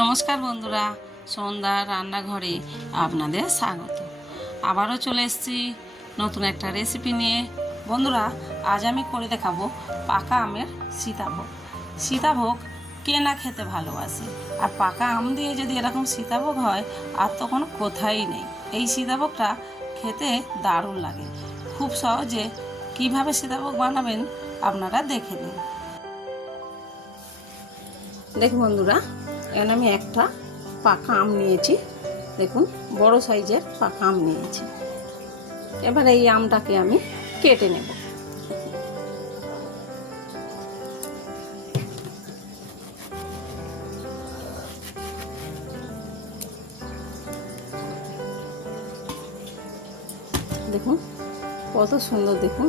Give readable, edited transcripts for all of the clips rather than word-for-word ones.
নমস্কার বন্ধুরা, সন্ধ্যা রান্নাঘরে আপনাদের স্বাগত। আবারও চলে এসেছি নতুন একটা রেসিপি নিয়ে। বন্ধুরা, আজ আমি করে দেখাবো পাকা আমের সীতাভোগ। সীতাভোগ কে না খেতে ভালোবাসে, আর পাকা আম দিয়ে যদি এরকম সীতাভোগ হয় আর তো কোনো কথাই নেই। এই সীতাভোগটা খেতে দারুণ লাগে। খুব সহজে কিভাবে সীতাভোগ বানাবেন আপনারা দেখে নিন। দেখুন বন্ধুরা, এখানে আমি একটা পাকা আম নিয়েছি। দেখুন, বড় সাইজের পাকা আম নিয়েছি। এবার এই আমটাকে আমি কেটে নেব। দেখুন কত সুন্দর, দেখুন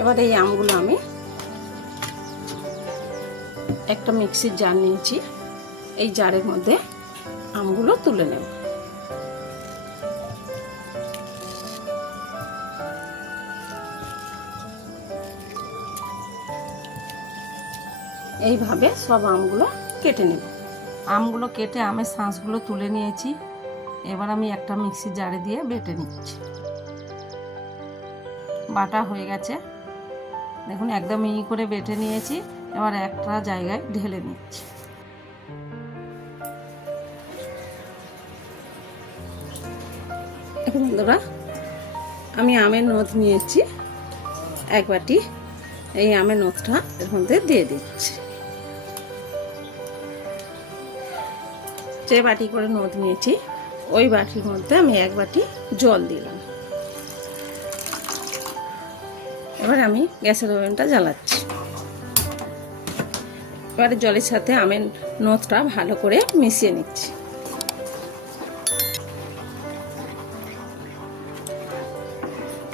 এবার এই আমগুলো আমি একটা মিক্সির জার নিয়েছি। এই জারের মধ্যে আমগুলো তুলে নেব। এইভাবে সব আমগুলো কেটে নেব। আমগুলো কেটে আমের শাঁসগুলো তুলে নিয়েছি। এবার আমি একটা মিক্সির জারে দিয়ে বেটে নিচ্ছি। বাটা হয়ে গেছে, দেখুন একদম মিহি করে বেটে নিয়েছি। এবার একটা জায়গায় ঢেলে নিচ্ছি। এখন বন্ধুরা, আমি আমের নথ নিয়েছি এক বাটি। এই আমের নথটা এর মধ্যে দিয়ে দিচ্ছি। যে বাটি করে নথ নিয়েছি ওই বাটির মধ্যে আমি এক বাটি জল দিলাম। এবার আমি গ্যাসের ওভেনটা জ্বালাচ্ছি। এবারে জলের সাথে আমের নথটা ভালো করে মিশিয়ে নিচ্ছি।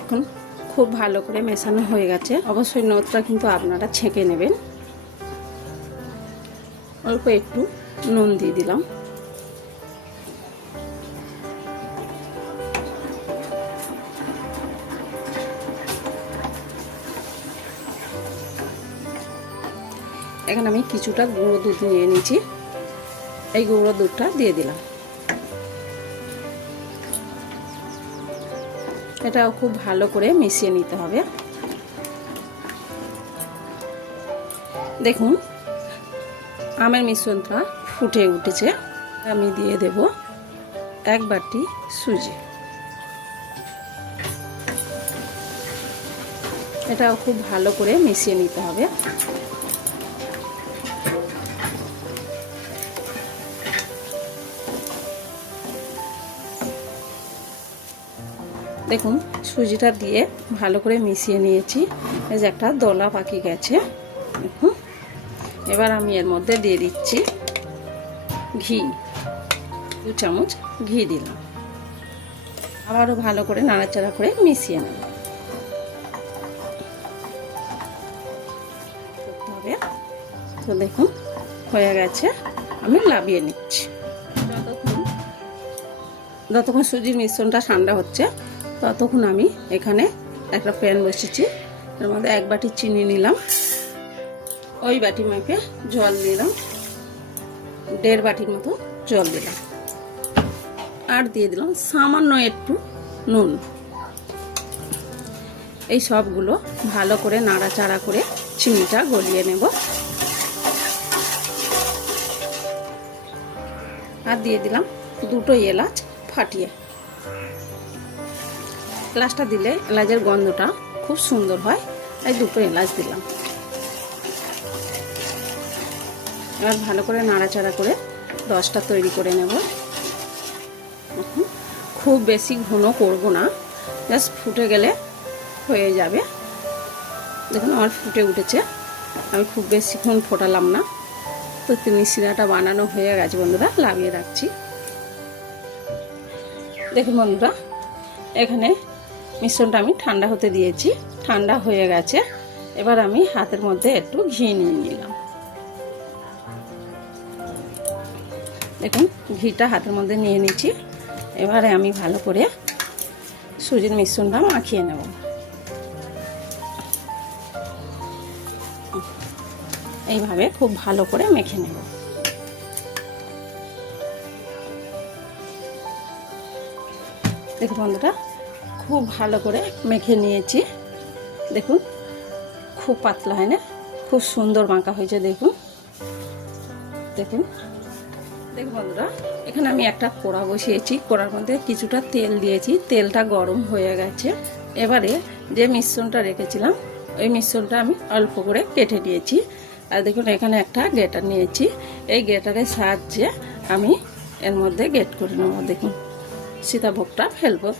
এখন খুব ভালো করে মেশানো হয়ে গেছে। অবশ্যই নথটা কিন্তু আপনারা ছেঁকে নেবেন। অল্প একটু নুন দিয়ে দিলাম। এখন আমি কিছুটা গুঁড়ো দুধ নিয়ে নিয়েছি। এই গুঁড়ো দুধটা দিয়ে দিলাম। এটাও খুব ভালো করে মিশিয়ে নিতে হবে। দেখুন আমের মিশ্রণটা ফুটে উঠেছে। আমি দিয়ে দেব এক বাটি সুজি। এটাও খুব ভালো করে মিশিয়ে নিতে হবে। দেখুন সুজিটা দিয়ে ভালো করে মিশিয়ে নিয়েছি। এই যে একটা দলা পাকি গেছে। দেখুন, এবার আমি এর মধ্যে দিয়ে দিচ্ছি ঘি। 2 চামচ ঘি দিলাম। আবারও ভালো করে নাড়াচাড়া করে মিশিয়ে নেব। তো দেখুন হয়ে গেছে। আমি লাভিয়ে নিচ্ছি। যতক্ষণ সুজির মিশ্রণটা ঠান্ডা হচ্ছে ততক্ষণ আমি এখানে একটা প্যান বসেছি। এর মধ্যে এক বাটি চিনি নিলাম। ওই বাটি মাপে জল দিলাম। 1.5 বাটির মতো জল দিলাম। আর দিয়ে দিলাম সামান্য একটু নুন। এই সবগুলো ভালো করে নাড়াচাড়া করে চিনিটা গলিয়ে নেব। আর দিয়ে দিলাম 2টো এলাচ ফাটিয়ে। এলাচটা দিলে এলাচের গন্ধটা খুব সুন্দর হয়, তাই 2টো এলাচ দিলাম। এবার ভালো করে নাড়াচাড়া করে রসটা তৈরি করে নেব। খুব বেশি ঘন করব না, জাস্ট ফুটে গেলে হয়ে যাবে। দেখুন আমার ফুটে উঠেছে। আমি খুব বেশিক্ষণ ফোটালাম না। তো মিশ্রণটা বানানো হয়ে গেছে বন্ধুরা, লাভিয়ে রাখছি। দেখুন বন্ধুরা, এখানে মিশ্রণটা আমি ঠান্ডা হতে দিয়েছি। ঠান্ডা হয়ে গেছে। এবার আমি হাতের মধ্যে একটু ঘি নিয়ে নিলাম। দেখুন ঘিটা হাতের মধ্যে নিয়ে নিচ্ছি। এবারে আমি ভালো করে সুজির মিশ্রণটা মাখিয়ে নেব। এইভাবে খুব ভালো করে মেখে নেব। দেখুন বন্ধুরা, খুব ভালো করে মেখে নিয়েছি। দেখুন খুব পাতলা হয় না, খুব সুন্দর মাখা হয়েছে। দেখুন দেখুন দেখুন বন্ধুরা, এখানে আমি একটা কড়া বসিয়েছি, কড়ার মধ্যে কিছুটা তেল দিয়েছি, তেলটা গরম হয়ে গেছে। এবারে যে মিশ্রণটা রেখেছিলাম ওই মিশ্রণটা আমি অল্প করে কেটে নিয়েছি। আর দেখুন এখানে একটা গ্রেটার নিয়েছি, এই গ্রেটারের সাহায্যে আমি এর মধ্যে গ্রেট করে নেব। দেখুন সীতাভোগটা ফেলবো।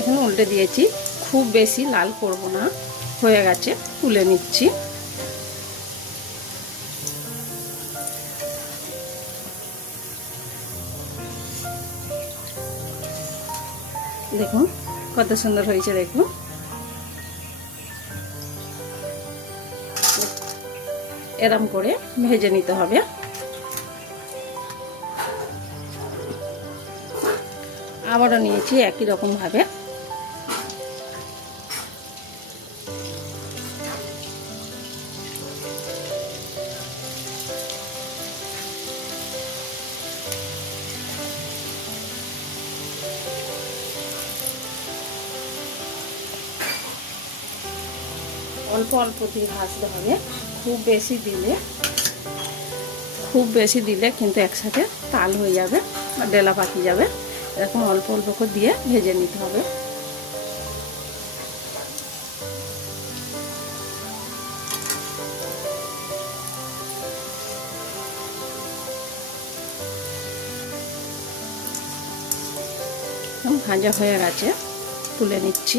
এখানে উল্টে দিয়েছি, খুব বেশি লাল করব না, হয়ে গেছে, তুলে নিচ্ছি। দেখুন কত সুন্দর হয়েছে। দেখুন এরম করে ভেজে নিতে হবে। আবারও নিয়েছি একই রকম ভাবে। অল্প অল্প দিয়ে ভাজতে হবে, খুব বেশি দিলে কিন্তু একসাথে তাল হয়ে যাবে বা ডেলা পাকি যাবে। এরকম অল্প অল্প করে দিয়ে ভেজে নিতে হবে। ভাজা হয়ে গেছে, তুলে নিচ্ছি।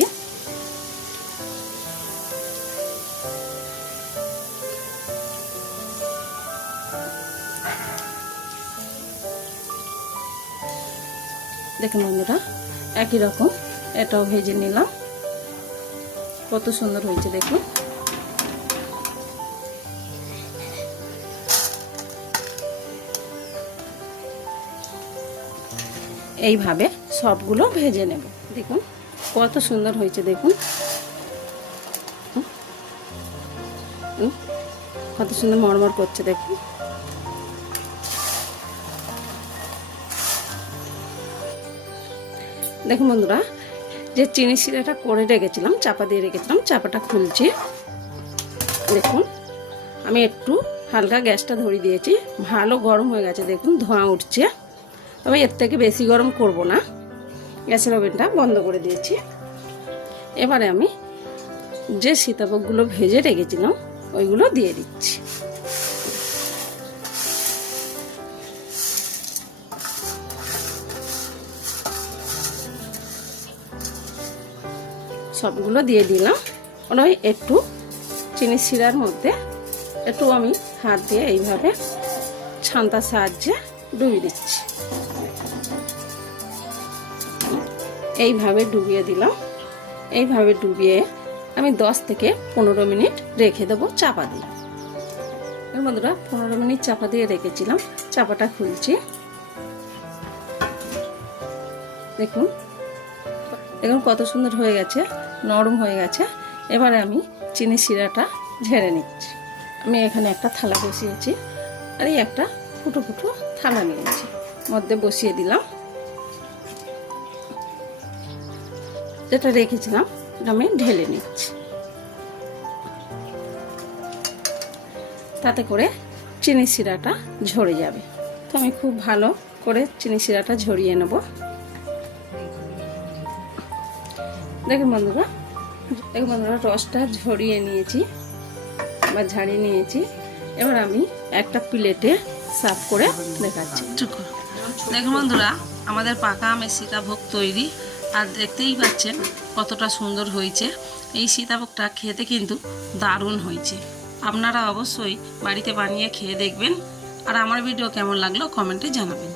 দেখুন বন্ধুরা, একই রকম এটাও ভেজে নিলাম। কত সুন্দর হয়েছে দেখুন। এইভাবে সবগুলো ভেজে নেব। দেখুন কত সুন্দর হয়েছে। দেখুন কত সুন্দর মরমর করছে। দেখুন দেখুন বন্ধুরা, যে চিনি শিরাটা করে রেখেছিলাম, চাপা দিয়ে রেখেছিলাম, চাপাটা খুলছি। দেখুন আমি একটু হালকা গ্যাসটা ধরিয়ে দিয়েছি, ভালো গরম হয়ে গেছে। দেখুন ধোঁয়া উঠছে। তবে এর থেকে বেশি গরম করব না, গ্যাসের ওভেনটা বন্ধ করে দিয়েছি। এবারে আমি যে সীতাভোগগুলো ভেজে রেখেছিলাম ওইগুলো দিয়ে দিচ্ছি। সবগুলো দিয়ে দিলাম। ওই একটু চিনি শিরার মধ্যে একটু আমি হাত দিয়ে এইভাবে ছান্তার সাহায্যে ডুবিয়ে দিচ্ছি। এইভাবে ডুবিয়ে দিলাম। এইভাবে ডুবিয়ে আমি 10 থেকে 15 মিনিট রেখে দেবো চাপা দিয়ে। বন্ধুরা 15 মিনিট চাপা দিয়ে রেখেছিলাম, চাপাটা খুলছি। দেখুন দেখুন কত সুন্দর হয়ে গেছে, নরম হয়ে গেছে। এবারে আমি চিনি শিরাটা ঝেড়ে নিচ্ছি। আমি এখানে একটা থালা বসিয়েছি, আর এই একটা ফুটো ফুটো থালা নিয়েছি, মধ্যে বসিয়ে দিলাম। যেটা রেখেছিলাম আমি ঢেলে নিচ্ছি। তাতে করে চিনি শিরাটা ঝরে যাবে। তো আমি খুব ভালো করে চিনি শিরাটা ঝরিয়ে নেব। দেখুন বন্ধুরা, রসটা ঝরিয়ে নিয়েছি বা ঝাড়িয়ে নিয়েছি। এবার আমি একটা প্লেটে সার্ভ করে দেখাচ্ছি। দেখুন বন্ধুরা, আমাদের পাকা আমের সীতাভোগ তৈরি। আর দেখতেই পাচ্ছেন কতটা সুন্দর হয়েছে। এই সীতাভোগটা খেতে কিন্তু দারুণ হয়েছে। আপনারা অবশ্যই বাড়িতে বানিয়ে খেয়ে দেখবেন। আর আমার ভিডিও কেমন লাগলো কমেন্টে জানাবেন।